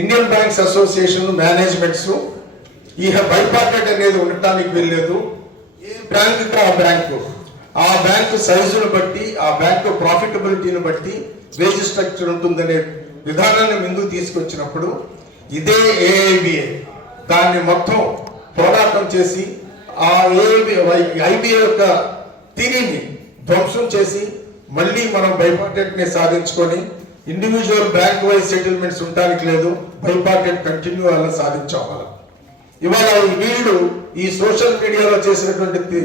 Indian banks association managements ఈ బైపార్టెట్ అనేది ఉండటానికి వెళ్ళలేదు. ఏ బ్యాంకు ఆ బ్యాంకు సైజును బట్టి, ఆ బ్యాంకు ప్రాఫిటబిలిటీని బట్టి వేజ్ స్ట్రక్చర్ ఉంటుందనే విధానాన్ని ముందుకు తీసుకొచ్చినప్పుడు ఇదే ఏఐబిఏ దాన్ని మొత్తం పోరాటం చేసి ఆ ఐబిఏ యొక్క థియరీని ధ్వంసం చేసి మళ్ళీ మనం బైపార్టెట్ ని సాధించుకొని ఇండివిజువల్ బ్యాంక్ వైజ్ సెటిల్మెంట్స్ ఉండడానికి లేదు, బైపార్టెట్ కంటిన్యూ అలా సాధించాలి. ఇవాళ వీళ్ళు ఈ సోషల్ మీడియాలో చేసినటువంటి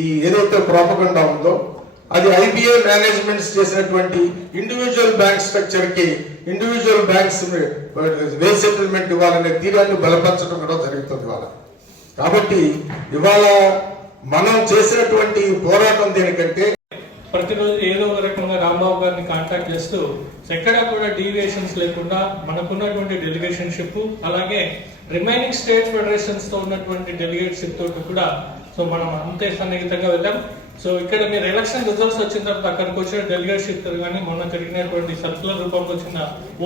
ఈ ఏదైతే ప్రాపగండా ఉందో అది ఐబిఏ మేనేజ్మెంట్స్ చేసినటువంటి ఇండివిజువల్ బ్యాంక్ స్ట్రక్చర్ కి ఇండివిజువల్ బ్యాంక్స్ వేజ్ సెటిల్మెంట్ ఇవ్వాలనే తీరాన్ని బలపరచడం కూడా జరుగుతుంది ఇవాళ. కాబట్టి ఇవాళ మనం చేసినటువంటి పోరాటం దేనికంటే ప్రతిరోజు ఏదో ఒక రకంగా రాంబాబు గారిని కాంటాక్ట్ చేస్తూ ఎక్కడా కూడా డీవియేషన్స్ లేకుండా మనకున్నటువంటి డెలిగేషన్షిప్ అలాగే రిమైనింగ్ స్టేట్ ఫెడరేషన్స్ తో ఉన్నటువంటి డెలిగేట్షిప్ తోటి కూడా సో మనం అంతే సన్నిహితంగా వెళ్ళాం. సో ఇక్కడ మీరు ఎలక్షన్ రిజల్ట్స్ వచ్చిన తర్వాత అక్కడికి వచ్చిన డెలిగేట్షిప్ కానీ మొన్న జరిగినటువంటి సర్కులర్ రూపంలో వచ్చిన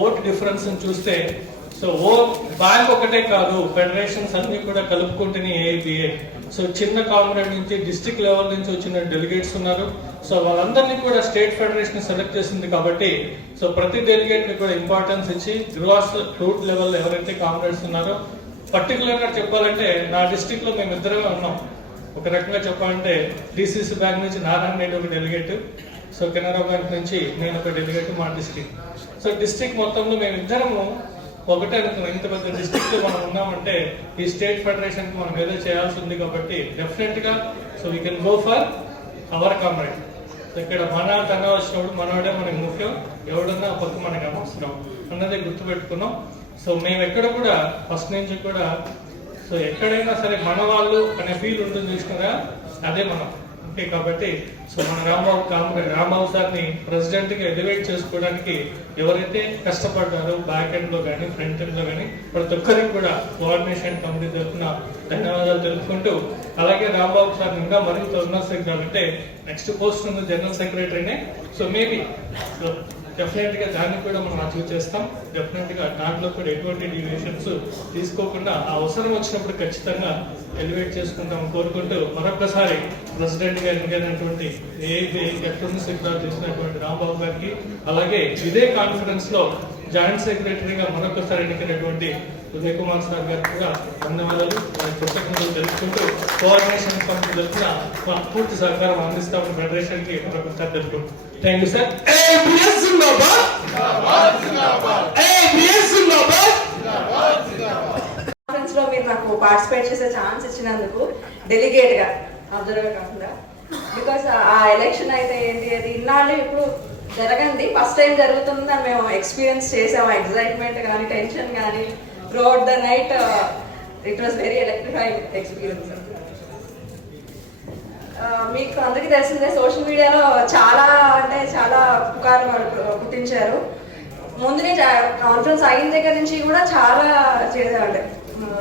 ఓట్ డిఫరెన్స్ చూస్తే సో బ్యాంక్ ఒకటే కాదు, ఫెడరేషన్స్ అన్ని కూడా కలుపుకుంటేనే ఏఐబిఏ. సో చిన్న కామ్రేడ్ నుంచి డిస్ట్రిక్ట్ లెవెల్ నుంచి వచ్చిన డెలిగేట్స్ ఉన్నారు. సో వాళ్ళందరినీ కూడా స్టేట్ ఫెడరేషన్ సెలెక్ట్ చేసింది కాబట్టి సో ప్రతి డెలిగేట్ ని కూడా ఇంపార్టెన్స్ ఇచ్చి గ్రాస్ రూట్ లెవెల్ ఎవరైతే కామ్రేడ్స్ ఉన్నారో, పర్టికులర్ గా చెప్పాలంటే నా డిస్ట్రిక్ట్ లో మేము ఇద్దరమే ఉన్నాం. ఒక రకంగా చెప్పాలంటే డిసిసి బ్యాంక్ నుంచి నారాయణ రెడ్డి ఒక డెలిగేట్, సో కెనరా బ్యాంక్ నుంచి నేను ఒక డెలిగేట్ మా డిస్ట్రిక్ట్. సో డిస్ట్రిక్ట్ మొత్తంలో మేము ఇద్దరము ఒకటే అనుకున్నాం, ఇంత పెద్ద డిస్ట్రిక్ట్ మనం ఉన్నామంటే ఈ స్టేట్ ఫెడరేషన్ కి మనం ఏదో చేయాల్సి ఉంది కాబట్టి డెఫినెట్ గా so we can go for hour comrade. ఇక్కడ మన తన వచ్చినప్పుడు మనవాడే మనకి ముఖ్యం, ఎవడన్నా పక్క మనకి అనవసరం అన్నదే గుర్తుపెట్టుకున్నాం. సో మేము ఎక్కడ కూడా ఫస్ట్ నుంచి కూడా సో ఎక్కడైనా సరే మన వాళ్ళు అనే ఫీల్ ఉంటుంది చూసుకున్నా అదే మనం. ఓకే, కాబట్టి సో మన రాంబాబు సార్ని ప్రెసిడెంట్ గా ఎలివేట్ చేసుకోవడానికి ఎవరైతే కష్టపడ్డారో బ్యాక్ ఎండ్ లో కానీ ఫ్రంట్ ఎండ్ లో కానీ ప్రతి ఒక్కరికి కూడా కోఆర్డినేషన్ కమిటీ తరఫున ధన్యవాదాలు తెలుపుకుంటూ, అలాగే రాంబాబు సార్ ఇంకా మరింత ఉన్నత అంటే నెక్స్ట్ పోస్ట్ ఉన్న జనరల్ సెక్రటరీనే. సో మేబీ డెఫినెట్ గా దాన్ని కూడా మనం అచీవ్ చేస్తాం. డెఫినెట్ గా దాంట్లో కూడా ఎటువంటి డివియేషన్స్ తీసుకోకుండా ఆ అవసరం వచ్చినప్పుడు ఖచ్చితంగా ఎలివేట్ చేసుకుంటాం కోరుకుంటూ, మరొకసారి ప్రెసిడెంట్ గా ఎన్నికైనటువంటి ఎలక్ట్రల్ సెక్రటరీ చేసినటువంటి రాంబాబు గారికి, అలాగే ఇదే కాన్ఫరెన్స్ లో జాయింట్ సెక్రటరీగా మరొకసారి ఎన్నికైనటువంటి ఉదయ్ కుమార్ సార్ గారికి కూడా ధన్యవాదాలు కృతజ్ఞతలు తెలుసుకుంటూ, కోఆర్డినేషన్ కమిటీ తరఫున పూర్తి సహకారం అందిస్తామని ఫెడరేషన్ కి మరొకసారి తెలుపుకుంటాం. Thank you sir. కాన్ఫరెన్స్ లో మీరు నాకు పార్టిసిపేట్ చేసే ఛాన్స్ ఇచ్చినందుకు డెలిగేట్ గా అబ్జర్వర్ కాకుండా, బికాస్ ఆ ఎలక్షన్ అయితే ఏంటి అది ఇన్నాళ్ళు ఇప్పుడు జరగండి, ఫస్ట్ టైం జరుగుతుందని మేము ఎక్స్పీరియన్స్ చేసాము. ఎక్సైట్మెంట్ కానీ టెన్షన్ కానీ throughout the night it was very electrifying experience. మీకు అందరికీ తెలిసిందే సోషల్ మీడియాలో చాలా అంటే చాలా పుకార్లు పుట్టించారు. ముందు నుంచి కాన్ఫరెన్స్ అయిన దగ్గర నుంచి కూడా చాలా చేశారు,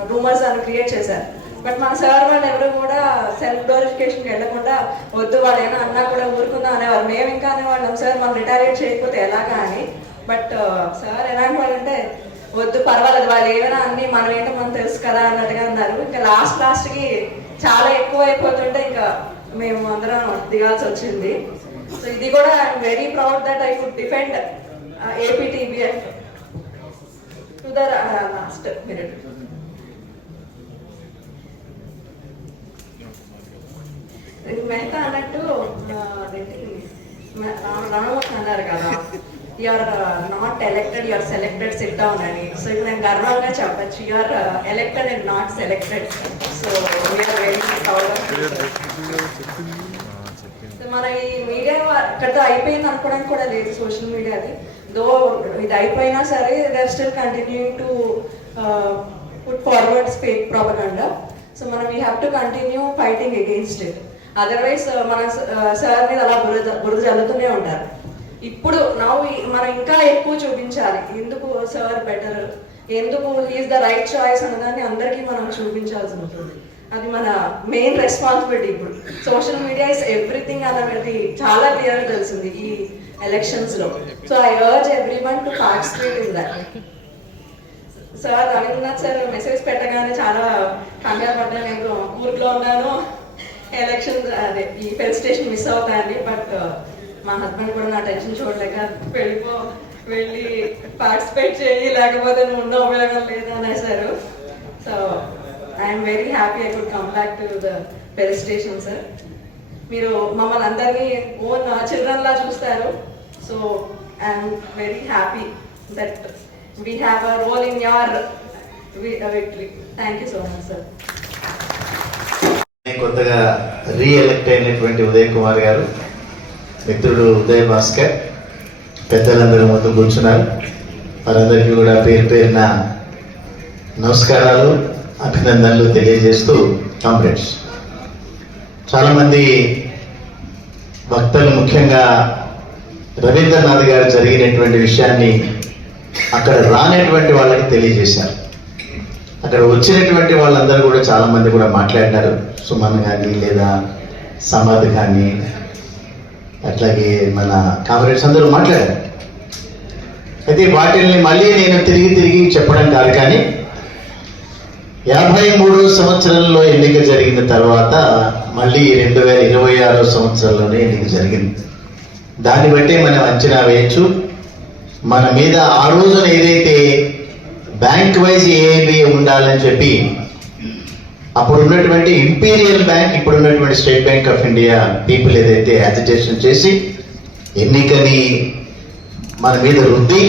రూమర్స్ అని క్రియేట్ చేశారు. బట్ మన సార్ వాళ్ళు ఎవరు కూడా సెల్ఫ్ గ్లోరిఫికేషన్కి వెళ్ళకుండా వద్దు వాళ్ళు ఏమైనా అన్నా కూడా ఊరుకుందాం అనేవారు. మేము ఇంకా అనేవాళ్ళం సార్ మనం రిటాలియేట్ చేయకపోతే ఎలాగా అని. బట్ సార్ ఎలాంటి వాళ్ళు అంటే వద్దు పర్వాలేదు వాళ్ళు ఏమైనా అన్ని మనం ఏంటో మనం తెలుసు కదా అన్నట్టుగా అన్నారు. ఇంకా లాస్ట్కి చాలా ఎక్కువ అయిపోతుంటే ఇంకా మేము అందరం దిగాల్సి వచ్చింది. సో ఇది కూడా I'm very proud that I could defend APTBF to the last minute. Mehta అన్నట్టు రామమోహన్ అన్నారు కదా, you're not elected you're selected sit down అని. సో ఇది నేను గర్వంగా చెప్పచ్చు, you're elected and not selected. So we're very proud of. మన ఈ మీడియా ఇక్కడితో అయిపోయింది అనుకోవడానికి కూడా లేదు సోషల్ మీడియాది. దో ఇది అయిపోయినా సరే they are still continuing to put forwards fake propaganda. So మనం we have to continue fighting against it. Otherwise మన సార్ మీద అలా బురద జల్లుతూనే ఉంటారు. ఇప్పుడు మనం ఇంకా ఎక్కువ చూపించాలి ఎందుకు సార్ బెటర్, ఎందుకు హీఈస్ ద రైట్ చాయిస్ అన్నదాన్ని అందరికీ మనం చూపించాల్సి ఉంటుంది. అది మన మెయిన్ రెస్పాన్సిబిలిటీ. ఇప్పుడు సోషల్ మీడియా ఇస్ ఎవ్రీథింగ్ అనేది చాలా క్లియర్గా తెలిసింది ఈ ఎలక్షన్స్ లో. So I urge everyone to participate in that. Sir Ravindranath sir message పెట్టగానే చాలా కంగారు పడ్డాను, నేను ఊరిలో ఉన్నాను, ఎలక్షన్ అదే ఈ ఫెలిసిటేషన్ మిస్ అవుతాయండి. బట్ మా హస్బెండ్ కూడా నా టెన్షన్ చూడలేక వెళ్ళి పార్టిసిపేట్ చేయి లేకపోతే నువ్వు ఉన్న ఉపయోగం లేదు అనేసారు. So I'm very happy I could come back to the felicitation sir. మీరు మమ్మల్ని అందరినీ ఓన్ చిల్డ్రన్ లా చూస్తారు. So I'm very happy that we have a role in your victory. Thank you so much sir. కొత్తగా reelect అయినటువంటి ఉదయ్ కుమార్ గారు, మిత్రుడు ఉదయ్ భాస్కర్, పెద్దలందరూ ముందు కూర్చున్నారు. వారందరికీ కూడా పేరు పేరున నమస్కారాలు, అభినందనలు తెలియజేస్తూ, కామ్రేడ్స్, చాలామంది వక్తలు ముఖ్యంగా రవీంద్రనాథ్ గారు జరిగినటువంటి విషయాన్ని అక్కడ రానటువంటి వాళ్ళకి తెలియజేశారు. అక్కడ వచ్చినటువంటి వాళ్ళందరూ కూడా చాలా మంది కూడా మాట్లాడినారు. సుమన్ కానీ లేదా సమాధ్ కానీ అట్లాగే మన కామ్రేడ్స్ అందరూ మాట్లాడారు. అయితే వాటిని మళ్ళీ నేను తిరిగి చెప్పడం కాదు, కానీ 53 సంవత్సరంలో ఎన్నిక జరిగిన తర్వాత మళ్ళీ 2026 సంవత్సరంలోనే ఎన్నిక జరిగింది. దాన్ని బట్టి మనం అంచనా వేయచ్చు. మన మీద ఆ రోజున ఏదైతే బ్యాంక్ వైజ్ ఏబి ఉండాలని చెప్పి అప్పుడు ఉన్నటువంటి ఇంపీరియల్ బ్యాంక్, ఇప్పుడు ఉన్నటువంటి state bank of India people ఏదైతే యాజిటేషన్ చేసి ఎన్నికని మన మీద రుద్ది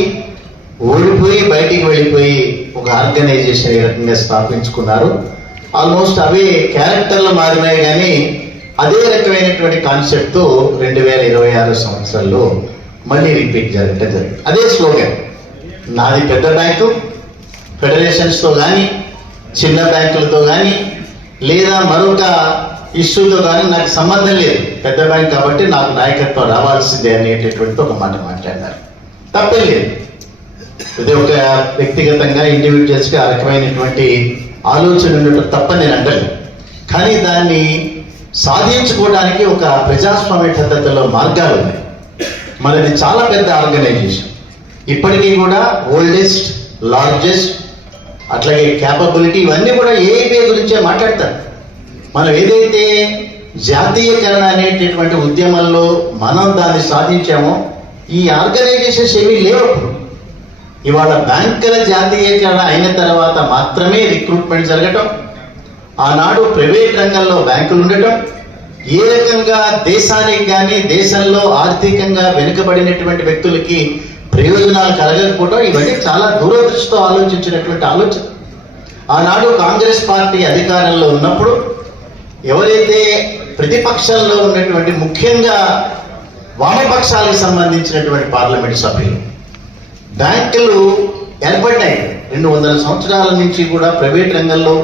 ఓడిపోయి బయటికి వెళ్ళిపోయి ఒక ఆర్గనైజేషన్ ఈ రకంగా స్థాపించుకున్నారు. ఆల్మోస్ట్ అవే క్యారెక్టర్లు మారినాయి, కానీ అదే రకమైనటువంటి కాన్సెప్ట్తో 2026 సంవత్సరంలో మళ్ళీ రిపీట్ జరగటం జరిగింది. అదే స్లోగన్, నాది పెద్ద బ్యాంకు, ఫెడరేషన్స్తో కానీ చిన్న బ్యాంకులతో కానీ లేదా మరొక ఇష్యూతో కానీ నాకు సంబంధం లేదు, పెద్ద బ్యాంక్ కాబట్టి నాకు నాయకత్వం రావాల్సిందే అనేటటువంటి ఒక మాట మాట్లాడారు. తప్పేం లేదు, ఇది ఒక వ్యక్తిగతంగా ఇండివిజువల్స్గా ఆ రకమైనటువంటి ఆలోచన ఉండటం తప్పని నేను అంటలేదు. కానీ దాన్ని సాధించుకోవడానికి ఒక ప్రజాస్వామ్య పద్ధతిలో మార్గాలు ఉన్నాయి. మనది చాలా పెద్ద ఆర్గనైజేషన్, ఇప్పటికీ కూడా ఓల్డెస్ట్, లార్జెస్ట్, అట్లాగే క్యాపబిలిటీ, ఇవన్నీ కూడా ఏఐబీఐ గురించే మాట్లాడతారు. మనం ఏదైతే జాతీయకరణ అనేటటువంటి ఉద్యమంలో మనం దాన్ని సాధించామో ఈ ఆర్గనైజేషన్స్ ఏమీ లేవు. ఇవాళ బ్యాంకుల జాతీయకరణ అయిన తర్వాత మాత్రమే రిక్రూట్మెంట్ జరగటం, ఆనాడు ప్రైవేట్ రంగంలో బ్యాంకులు ఉండటం, ఏ రకంగా దేశానికి కానీ దేశంలో ఆర్థికంగా వెనుకబడినటువంటి వ్యక్తులకి ప్రయోజనాలు కలగకపోవడం, ఇవన్నీ చాలా దూరదృష్టితో ఆలోచించినటువంటి ఆలోచన. ఆనాడు కాంగ్రెస్ పార్టీ అధికారంలో ఉన్నప్పుడు ఎవరైతే ప్రతిపక్షంలో ఉన్నటువంటి ముఖ్యంగా వామపక్షాలకు సంబంధించినటువంటి పార్లమెంట్ సభ్యులు, బ్యాంకులు ఏర్పడ్డాయి. 200 సంవత్సరాల నుంచి కూడా ప్రైవేట్ రంగంలో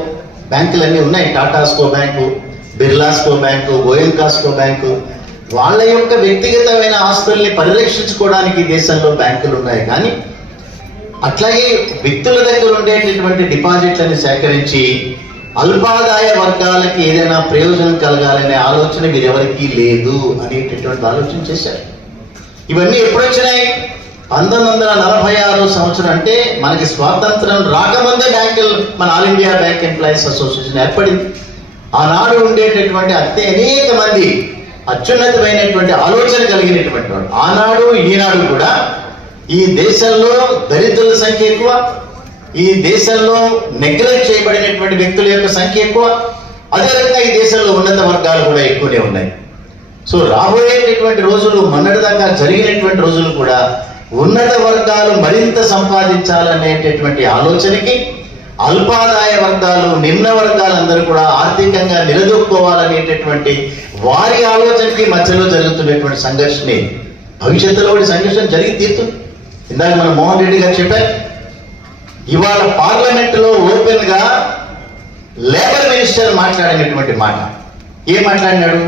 బ్యాంకులన్నీ ఉన్నాయి. టాటాస్కో బ్యాంకు, బిర్లాస్కో బ్యాంకు, గోయంకాస్కో బ్యాంకు, వాళ్ళ యొక్క వ్యక్తిగతమైన ఆస్తుల్ని పరిరక్షించుకోవడానికి దేశంలో బ్యాంకులు ఉన్నాయి. కానీ అట్లాగే వ్యక్తుల దగ్గర ఉండేటటువంటి డిపాజిట్లను సేకరించి అల్పాదాయ వర్గాలకి ఏదైనా ప్రయోజనం కలగాలనే ఆలోచన వీరెవరికీ లేదు అనేటటువంటి ఆలోచన చేశారు. ఇవన్నీ ఎప్పుడు వచ్చినాయి? 1946 సంవత్సరం, అంటే మనకి స్వాతంత్రం రాకముందే బ్యాంకులు, మన all India bank employees association ఏర్పడింది. ఆనాడు ఉండేటటువంటి అనేక మంది అత్యున్నతమైనటువంటి ఆలోచన కలిగినటువంటి వాడు. ఆనాడు ఈనాడు కూడా ఈ దేశంలో దళితుల సంఖ్య ఎక్కువ, ఈ దేశంలో నెగ్లెక్ట్ చేయబడినటువంటి వ్యక్తుల యొక్క సంఖ్య ఎక్కువ, అదే రకంగా ఈ దేశంలో ఉన్నత వర్గాలు కూడా ఎక్కువనే ఉన్నాయి. సో రాబోయేటటువంటి రోజులు, మొన్నటిదాకా జరిగినటువంటి రోజులు కూడా ఉన్నత వర్గాలు మరింత సంపాదించాలనేటటువంటి ఆలోచనకి, అల్పాదాయ వర్గాలు, నిమ్న వర్గాలందరూ కూడా ఆర్థికంగా నిలదొక్కుకోవాలనేటటువంటి వారి ఆలోచనకి మధ్యలో జరుగుతున్నటువంటి సంఘర్షణే భవిష్యత్తులో కూడా సంఘర్షణ జరిగి తీరుతుంది. ఇందాక మన మోహన్ రెడ్డి గారు చెప్పారు, ఇవాళ పార్లమెంట్లో ఓపెన్ గా లేబర్ మినిస్టర్ మాట్లాడినటువంటి మాట. ఏం మాట్లాడినాడు?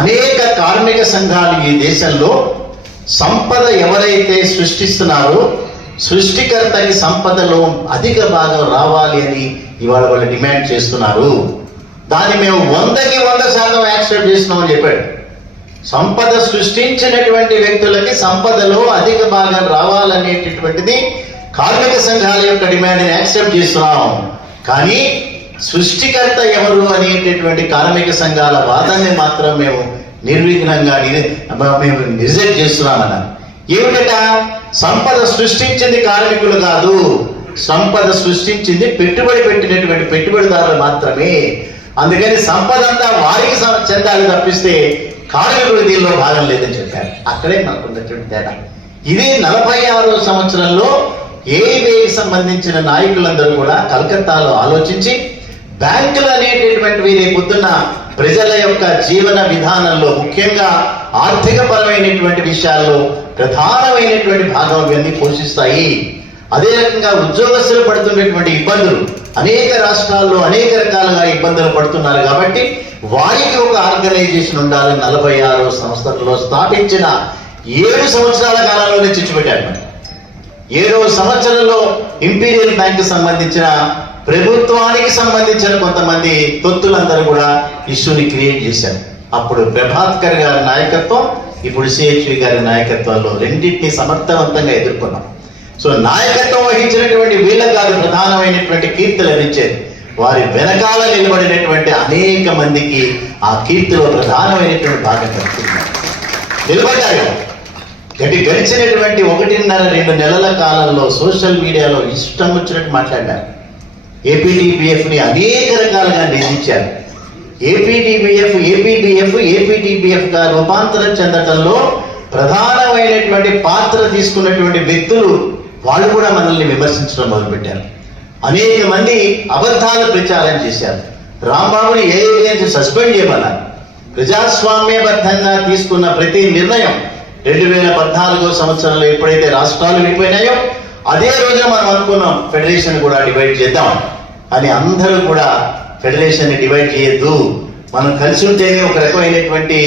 అనేక కార్మిక సంఘాలు ఈ దేశంలో సంపద ఎవరైతే సృష్టిస్తున్నారో సృష్టికర్తకి సంపదలో అధిక భాగం రావాలి అని ఇవాళ వాళ్ళు డిమాండ్ చేస్తున్నారు. దాన్ని మేము 100కి 100% యాక్సెప్ట్ చేస్తున్నామని చెప్పాడు. సంపద సృష్టించినటువంటి వ్యక్తులకి సంపదలో అధిక భాగం రావాలనేటటువంటిది కార్మిక సంఘాల యొక్క డిమాండ్ని యాక్సెప్ట్ చేస్తున్నాం. కానీ సృష్టికర్త ఎవరు అనేటటువంటి కార్మిక సంఘాల వాదాన్ని మాత్రం మేము నిర్విఘ్నంగా మేము రిజెక్ట్ చేస్తున్నామన్నారు. ఏమిటట? సంపద సృష్టించింది కార్మికులు కాదు, సంపద సృష్టించింది పెట్టుబడి పెట్టినటువంటి పెట్టుబడిదారులు మాత్రమే. అందుకని సంపద అంతా వారికి చెందాలి తప్పిస్తే కార్మికులు దీనిలో భాగం లేదని చెప్పారు. అక్కడే మనకు ఉన్నటువంటి తేడా. ఇది 46వ సంవత్సరంలో ఏఐబీఐకి సంబంధించిన నాయకులందరూ కూడా కలకత్తాలో ఆలోచించి బ్యాంకులు అనేటటువంటివి రేపొద్దున్న ప్రజల యొక్క జీవన విధానంలో, ముఖ్యంగా ఆర్థిక పరమైనటువంటి విషయాల్లో ప్రధానమైనటువంటి భాగం ఇవన్నీ పోషిస్తాయి. అదే రకంగా ఉద్యోగస్తులు పడుతున్నటువంటి ఇబ్బందులు, అనేక రాష్ట్రాల్లో అనేక రకాలుగా ఇబ్బందులు పడుతున్నారు కాబట్టి వారికి ఒక ఆర్గనైజేషన్ ఉండాలని 46వ సంవత్సరంలో స్థాపించిన 7 సంవత్సరాల కాలంలోనే చిచ్చుపెట్టారు. 7వ సంవత్సరంలో ఇంపీరియల్ బ్యాంక్ సంబంధించిన ప్రభుత్వానికి సంబంధించిన కొంతమంది తొత్తులందరూ కూడా ఇష్యూని క్రియేట్ చేశారు. అప్పుడు ప్రభాకర్ గారి నాయకత్వం, ఇప్పుడు సిహెచ్వి గారి నాయకత్వంలో రెండింటినీ సమర్థవంతంగా ఎదుర్కొన్నాం. సో నాయకత్వం వహించినటువంటి వీళ్ళకు కాదు ప్రధానమైనటువంటి కీర్తి లభించేది, వారి వెనకాల నిలబడినటువంటి అనేక మందికి ఆ కీర్తిలో ప్రధానమైనటువంటి భాగం కలుగుతున్నారు. నిలబడ్డారు. గడిచినటువంటి 1.5-2 నెలల కాలంలో సోషల్ మీడియాలో ఇష్టం వచ్చినట్టు మాట్లాడారు. ఏపీటీబీఎఫ్ని అనేక రకాలుగా నిందించారు. ఏపీటీబీఎఫ్గా రూపాంతరం చెందటంలో ప్రధానమైనటువంటి పాత్ర తీసుకున్నటువంటి వ్యక్తులు వాళ్ళు కూడా మనల్ని విమర్శించడం మొదలుపెట్టారు. అనేక మంది అబద్ధాలు ప్రచారం చేశారు. రాంబాబుని ఏఐబీ నుంచి సస్పెండ్ చేయమన్నారు. ప్రజాస్వామ్యబద్ధంగా తీసుకున్న ప్రతి నిర్ణయం 2014 సంవత్సరంలో ఎప్పుడైతే రాష్ట్రాలు విడిపోయినాయో అదే రోజు మనం అనుకున్నాం ఫెడరేషన్ కూడా డివైడ్ చేద్దాం అని. అందరూ కూడా ఫెడరేషన్ డివైడ్ చేయొద్దు, మనం కలిసి ఉంటేనే ఒక రకమైనటువంటి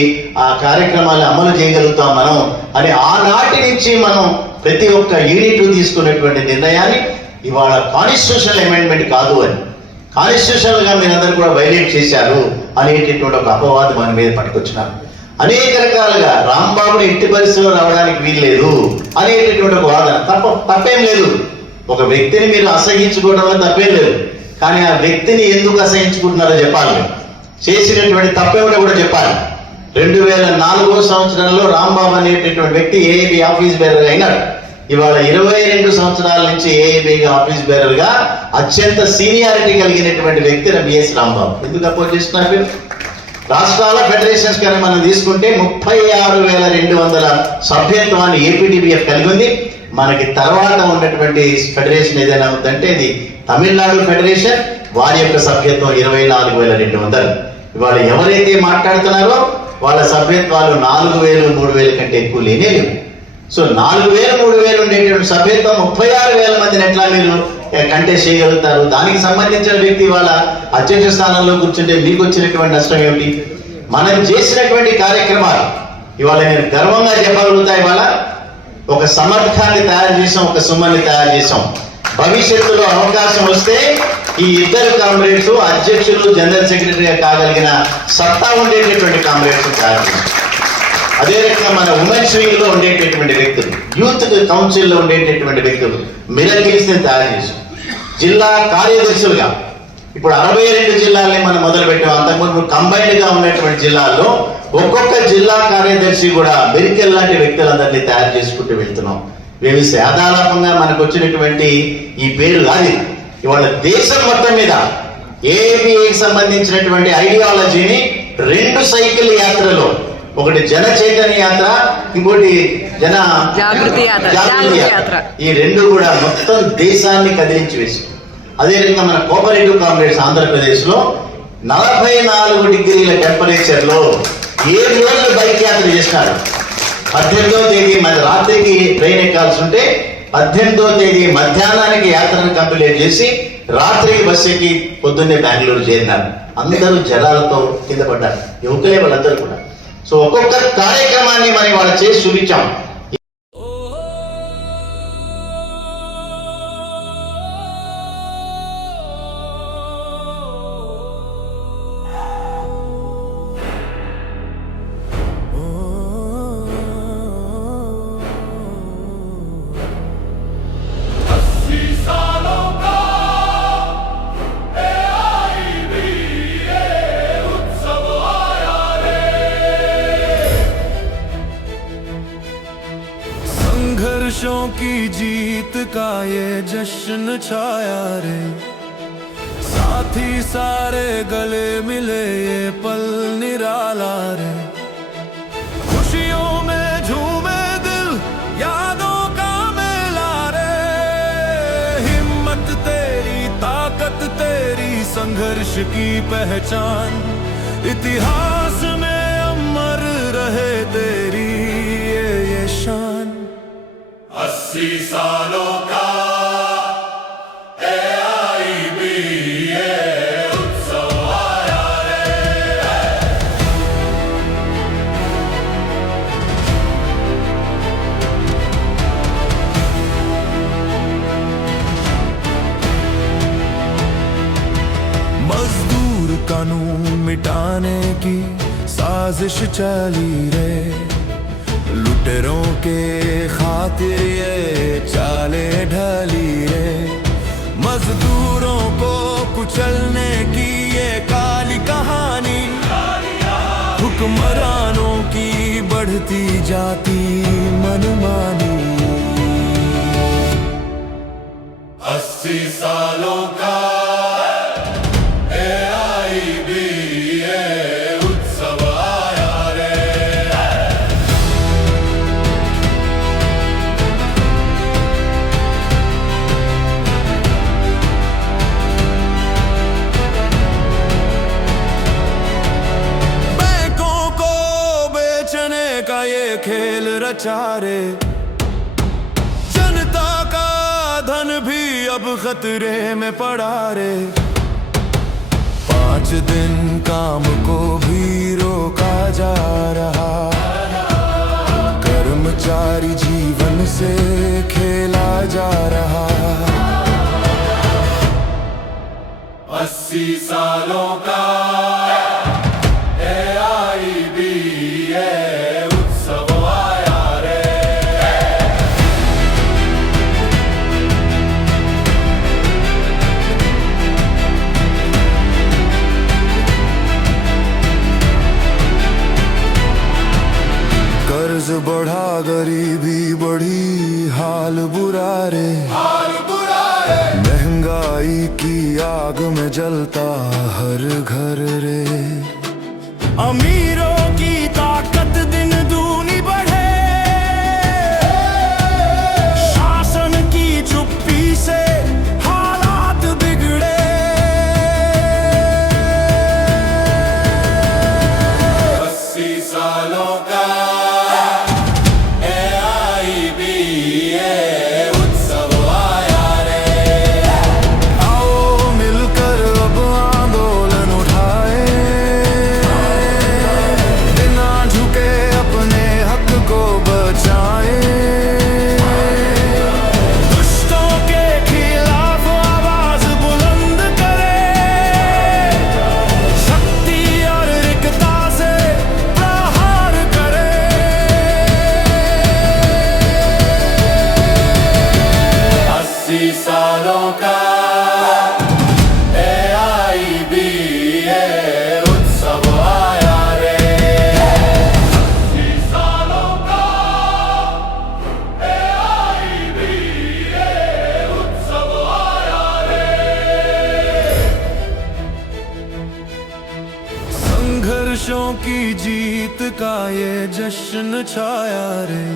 ఆ కార్యక్రమాలు అమలు చేయగలుగుతాం మనం అని ఆనాటి నుంచి మనం ప్రతి ఒక్క యూనిట్ తీసుకున్నటువంటి నిర్ణయాన్ని ఇవాళ కాన్స్టిట్యూషనల్ అమెండ్మెంట్ కాదు అని, కాన్స్టిట్యూషనల్ గా మీరందరూ కూడా వైలేట్ చేశారు అనేటటువంటి ఒక అపవాదం మన మీద పట్టుకొచ్చినారు. అనేక రకాలుగా రాంబాబుని ఎట్టి పరిస్థితుల్లో రావడానికి వీల్లేదు అనేటటువంటి ఒక వాదన. తప్పేం లేదు, ఒక వ్యక్తిని మీరు అసహించుకోవడంలో తప్పేం లేదు. కానీ ఆ వ్యక్తిని ఎందుకు అసహించుకుంటున్నారో చెప్పాలి, చేసినటువంటి తప్పేమిటో కూడా చెప్పాలి. 2004 సంవత్సరంలో రాంబాబు అనేటటువంటి వ్యక్తి ఏఐబీ ఆఫీస్ బేరర్ అయినాడు. ఇవాళ 22 సంవత్సరాల నుంచి ఏఐబీగా ఆఫీస్ బేరర్ గా అత్యంత సీనియారిటీ కలిగినటువంటి వ్యక్తి బిఎస్ రాంబాబు. ఎందుకు అపోజ్ చేస్తున్నారు మీరు? రాష్ట్రాల ఫెడరేషన్స్ కానీ మనం తీసుకుంటే 36,200 సభ్యత్వాన్ని ఏపీటీబీఎఫ్ కలిగి ఉంది. మనకి తర్వాత ఉన్నటువంటి ఫెడరేషన్ ఏదైనా ఉందంటే ఇది తమిళనాడు ఫెడరేషన్, వారి యొక్క సభ్యత్వం 24,200. ఇవాళ ఎవరైతే మాట్లాడుతున్నారో వాళ్ళ సభ్యత్వాలు 4,000, 3,000 కంటే ఎక్కువ లేనే లేవు. సో 4,000, 3,000 ఉండేటువంటి సభ్యత్వం 36,000 మందిని ఎట్లా మీరు కంటెస్ట్ చేయగలుగుతారు? దానికి సంబంధించిన వ్యక్తి వాళ్ళ అధ్యక్ష స్థానంలో కూర్చుంటే మీకు వచ్చినటువంటి నష్టం ఏమిటి? మనం చేసినటువంటి కార్యక్రమాలు ఇవాళ నేను గర్వంగా చెప్పగలుగుతా. ఇవాళ ఒక సమర్థాన్ని తయారు చేసాం, ఒక సుమన్ని తయారు చేసాం. భవిష్యత్తులో అవకాశం వస్తే ఈ ఇద్దరు కామ్రేడ్స్ అధ్యక్షులు, జనరల్ సెక్రటరీగా కాగలిగిన సత్తా ఉండేటటువంటి కామ్రేడ్స్ తయారు చేసాం. అదే రకంగా మన ఉమెన్స్ వింగ్ లో ఉండేటటువంటి వ్యక్తులు, యూత్ కౌన్సిల్ లో ఉండేటటువంటి వ్యక్తులు, మిరకిల్స్ ని తయారు చేసాం. జిల్లా కార్యదర్శులుగా ఇప్పుడు 62 జిల్లాల్ని మనం మొదలు పెట్టాం. అంతకుముందు కంబైన్డ్ గా ఉన్నటువంటి జిల్లాల్లో ఒక్కొక్క జిల్లా కార్యదర్శి కూడా మెరికల్ లాంటి వ్యక్తులందరినీ తయారు చేసుకుంటూ వెళ్తున్నాం. మేము సాధారణంగా మనకు వచ్చినటువంటి ఈ పేరు కాదు. ఇవాళ దేశం మొత్తం మీద ఏఐబీకి సంబంధించినటువంటి ఐడియాలజీని 2 సైకిల్ యాత్రలో, ఒకటి జన చైతన్య యాత్ర, ఇంకోటి జన జాగృతి యాత్ర, ఈ 2 కూడా మొత్తం దేశాన్ని కదిలించి వేసి. అదే రకంగా మన కోఆపరేటివ్ కామ్రేడ్స్ ఆంధ్రప్రదేశ్ లో 44 డిగ్రీల టెంపరేచర్ లో 7 రోజులు బైక్ యాత్ర చేస్తారు. 18వ తేదీ మన రాత్రికి ట్రైన్ ఎక్కాల్సి ఉంటే 18వ తేదీ మధ్యాహ్నానికి యాత్రను కంప్లీట్ చేసి రాత్రికి బస్సు ఎక్కి పొద్దున్నే బెంగళూరు చేరినారు. అందరూ జలాలతో కింద పడ్డారు, యువకులే వాళ్ళందరూ కూడా. సో ఒక్కొక్క కార్యక్రమాన్ని మనం వాళ్ళ చేసి చూపించాం. संघर्षों की जीत का ये जश्न छाया रे, साथी सारे गले मिले ये पल निराला रे। खुशियों में झूमे दिल, यादों का मेला रे। हिम्मत तेरी, ताकत तेरी, संघर्ष की पहचान, इतिहास में अमर रहे तेरी ये शान। 80 सालों का AIB ये उत्सव आया रे। मजदूर कानून मिटाने की साजिश चली रे, लुटेरों के खातिर ये चाले ढली रे। मजदूरों को कुचलने की ये काली कहानी, हुक्मरानों की बढ़ती जाती मनमानी। 80 सालों का AIB ये उत्सव आया रे। रचा रे। जनता का धन भी अब खतरे में पड़ा रे। 5 दिन काम को भी रोका जा रहा। कर्मचारी जीवन से खेला जा रहा। 80 सालों का AIBA उत्सव आया रे। कर्ज बढ़ा गरीबी बढ़ी हाल बुरा रे। महंगाई की आग में जलता हर घर रे। अमीरों की ताकत दिन दूनी बढ़े। शासन की चुप्पी से हालात बिगड़े। 80 सालों का AIBA उत्सव आया रे। आओ मिलकर अब आंदोलन उठाए। बिना झुके अपने हक को बचाए। दुष्टों के खिलाफ आवाज बुलंद करें। शक्ति और रिक्तता से प्रहार करें। 80 सालों का AIBA उत्सव आया रे। 80 सालों का AIBA उत्सव आया रे। संघर्षों की जीत का ये जश्न छाया रे।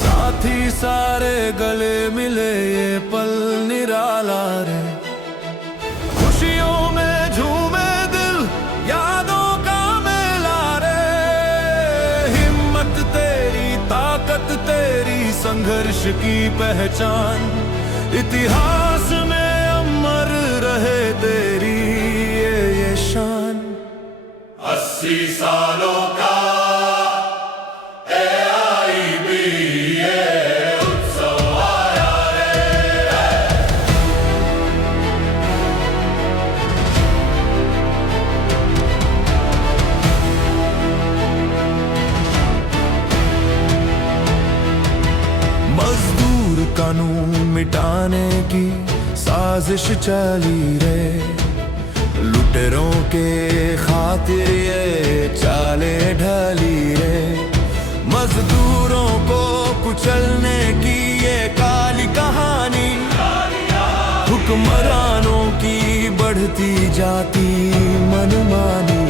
साथी सारे गले मिले ये पल निराला रे। खुशियों में झूमे दिल यादों का मेला रे। हिम्मत तेरी ताकत तेरी संघर्ष की पहचान। इतिहास में अमर रहे तेरी ये शान। 80 सालों का AIBA उत्सव आया रे। मजदूर कानून मिटाने की साजिश चली रे। लुटेरों के खातिर ये चाले ढली रे। मजदूरों को कुचलने की ये काली कहानी। हुक्मरानों की बढ़ती जाती मनमानी।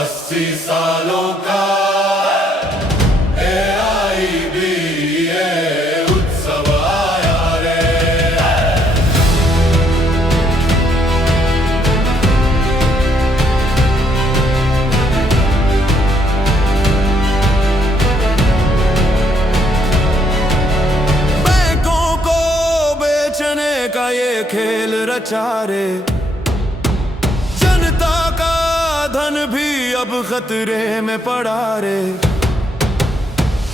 80 सालों का AIBA उत्सव आया रे। बैंकों को बेचने का ये खेल रचा रे। जनता का धन भी अब खतरे में पड़ा रे।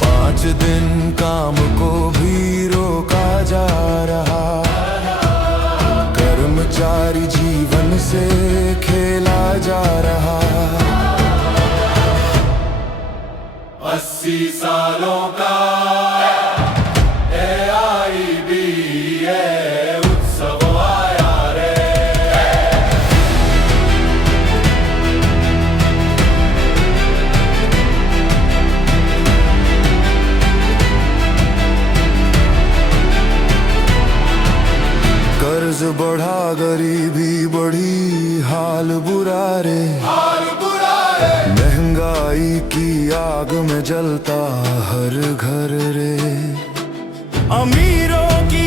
5 दिन काम को भी रोका जा रहा। कर्मचारी जीवन से खेला जा रहा। 80 सालों का AIBA उत्सव आया रे। कर्ज बढ़ा गरीबी बढ़ी हाल बुरा रे। महंगाई की आग में जलता हर घर रे। अमीरों की